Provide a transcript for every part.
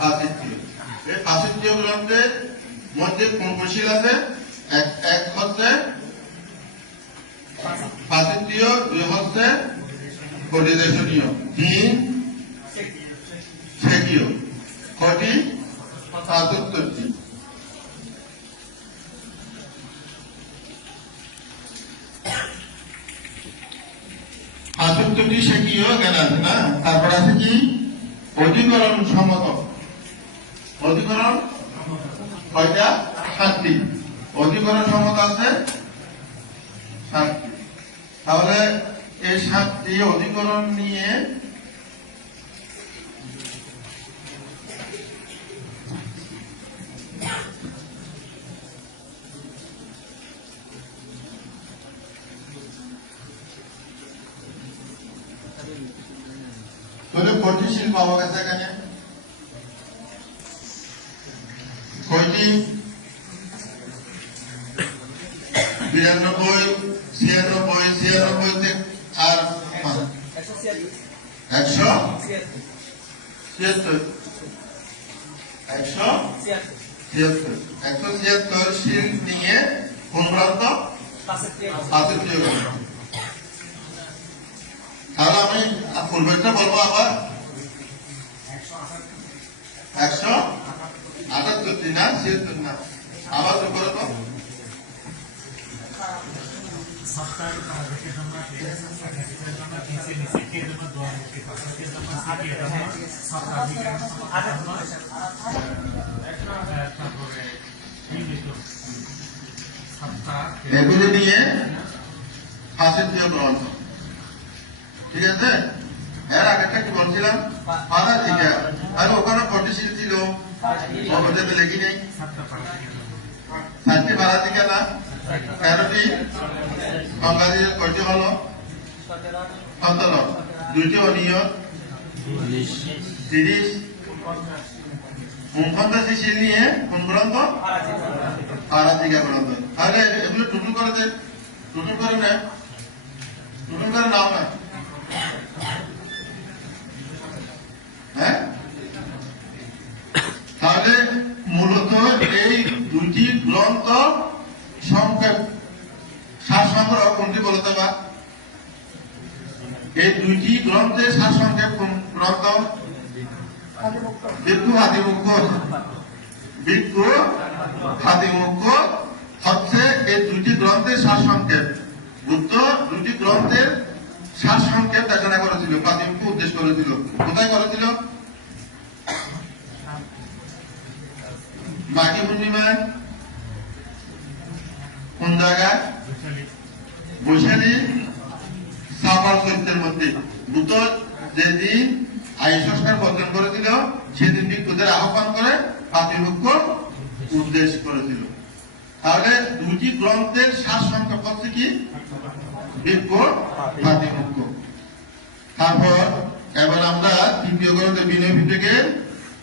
পাঁচিত্য। এই পাঁচিত্য গ্রন্থের মধ্যে কোন কোন শিল আছে? এক হচ্ছে পাঁচিত্য, দুই হচ্ছে পরিদেশনীয়, তিন সেকীয়, কটি? ৭৫টি। আটটি সেকীয় জ্ঞান আছে না? তারপর আছে কি? অধিকরণ সম্মত। অধিকরণ কয়টা? ৭টি। অধিকরণ সম্মত আছে ৭টি। তাহলে এই ৭টি অধিকরণ নিয়ে কয়টি শিল পাওয়া গেছে এখানে? কয়টি? ৯২, ৯৬, ৯৬ আর ১৭৬ শিল নিয়ে কোন গ্রন্থ? পাঁচিত্য গ্রন্থ। তাহলে আমি পূর্বেরটা বলবো আবার ১৭৮টি না ৭৬ না, আবার তো করো তো। এগুলি নিয়ে পাঁচিত্য গ্রন্থ। ঠিক আছে? এর আগেরটা কি বলছিলাম? পাদাতিকা। আর ওখানে কটি শিল ছিল? ওটাতে লেখি নেই। ৭টি পাদাতিকা না? ১৩টি। বাঙালির কয়টি হলো? ১৭। ২টি অনিয়ন ৩০। ৫৯টি শিল নিয়ে কোন গ্রন্থ? পাদাতিকা গ্রন্থ। তাহলে এগুলো টুটুল করে দেন, টুটুল করে নেন, টুটুল করে নাও না। হ্যাঁ, তাহলে মূলত এই দুইটি গ্রন্থ সংক্ষেপ সারসংগ্রহ কোনটি বলতে পার? এই দুইটি গ্রন্থের সারসংক্ষেপ কোন গ্রন্থ? ভিক্ষু হাতিমুখ্য। ভিক্ষু হাতিমুখ্য হচ্ছে এই দুইটি গ্রন্থের সারসংক্ষেপ। বুদ্ধ দুইটি গ্রন্থের সারসংক্ষেপ রচনা করেছিল, পাতিমুখ্য উদ্দেশ্য করেছিল। কোথায় করেছিল? মাঘী পূর্ণিমায়। কোন জায়গায়? বৈশালী সাফার চৈত্রের মধ্যে। বুদ্ধ যেদিন আয়ু সংস্কার বর্জন করেছিল সেদিন ভিক্ষুদের আহ্বান করে পাতিমুখ্য উদ্দেশ্য করেছিল। তাহলে দুটি গ্রন্থের সারসংক্ষেপ হচ্ছে কি? ভিক্ষু পাতিমুখ্য। তারপর এবার আমরা তৃতীয় গ্রন্থ বিনয় পিটকের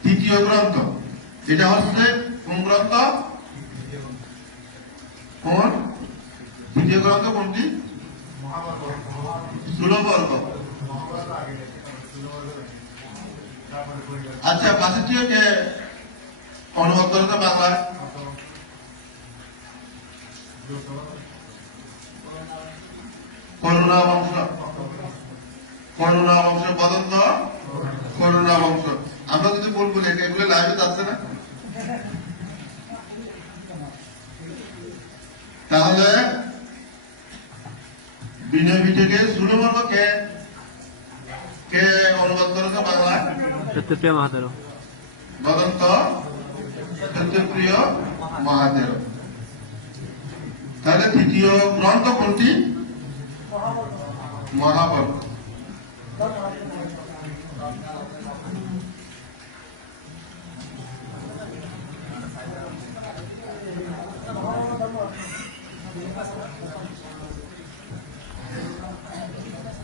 তৃতীয় গ্রন্থ, এটা হচ্ছে কোন গ্রন্থ? কোন তৃতীয় গ্রন্থ? কোনটি? স্থূলবর্গ। আচ্ছা, পাঁচিত্যকে অনুবাদ করে তো বাংলায়? করুণা বংশ। করুণা বংশ পদন্ত করুণা বংশ। আমরা যদি বলবো এগুলো লাইভে যাচ্ছে না, তাহলে বিনয় পিটকে স্থূলবর্গ কে অনুবাদ করেছে বাংলা? সত্যপ্রিয় মহাতের। বদন্ত সত্যপ্রিয় মহাতের। তাহলে তৃতীয় গ্রন্থ কোনটি? মহাবর্গ।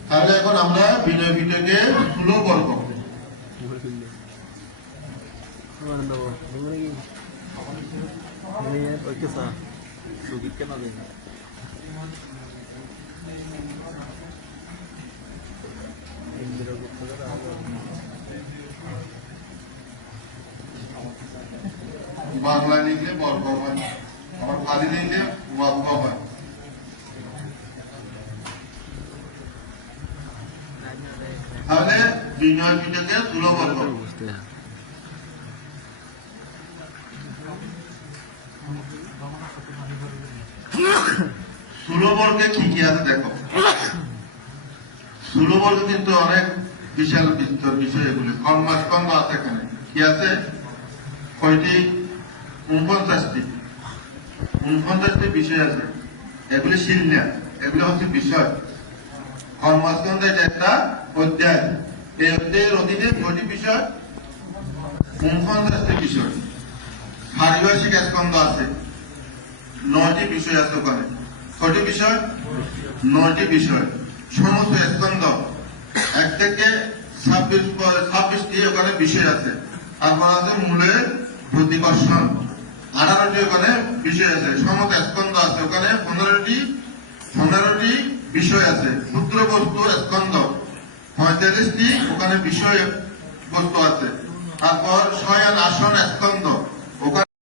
তাহলে এখন আমরা বিনয় পিটকে স্থূলবর্গ। বাংলায় লিখলে বর্গ হয়, আবার খালি লিখলে ওয়াক্য হয়। তাহলে বিনয় পিঠকে স্থূলবর্গ। স্থূলবর্গে কি কি আছে দেখো। স্থূলবর্গ কিন্তু অনেক বিশাল বিস্তর বিষয়, এগুলি কর্মস্কন্ধ আছে এখানে। কি আছে? কয়টি? 49টি বিষয় আছে। এগুলি শিলনা, এগুলি হচ্ছে বিষয়। কর্মস্কন্ধ এটা একটা অধ্যায়। এই অধ্যায়ের অধীনে কয়টি বিষয়? 49টি বিষয়। পারিভাষিক স্কন্ধ আছে, 9টি বিষয় আছে ওখানে। কয়টি বিষয়? 9টি বিষয়। সমস্ত স্কন্ধ 1 থেকে 26টি ওখানে বিষয় আছে। তারপর আছে মূলের প্রতিকর্ষণ, 18টি ওখানে বিষয় আছে। সমস্ত স্কন্ধ আছে ওখানে 15টি বিষয় আছে। ক্ষুদ্র বস্তু স্কন্ধ 45টি ওখানে বিষয় বস্তু আছে। তারপর শয়ন আসন স্কন্ধ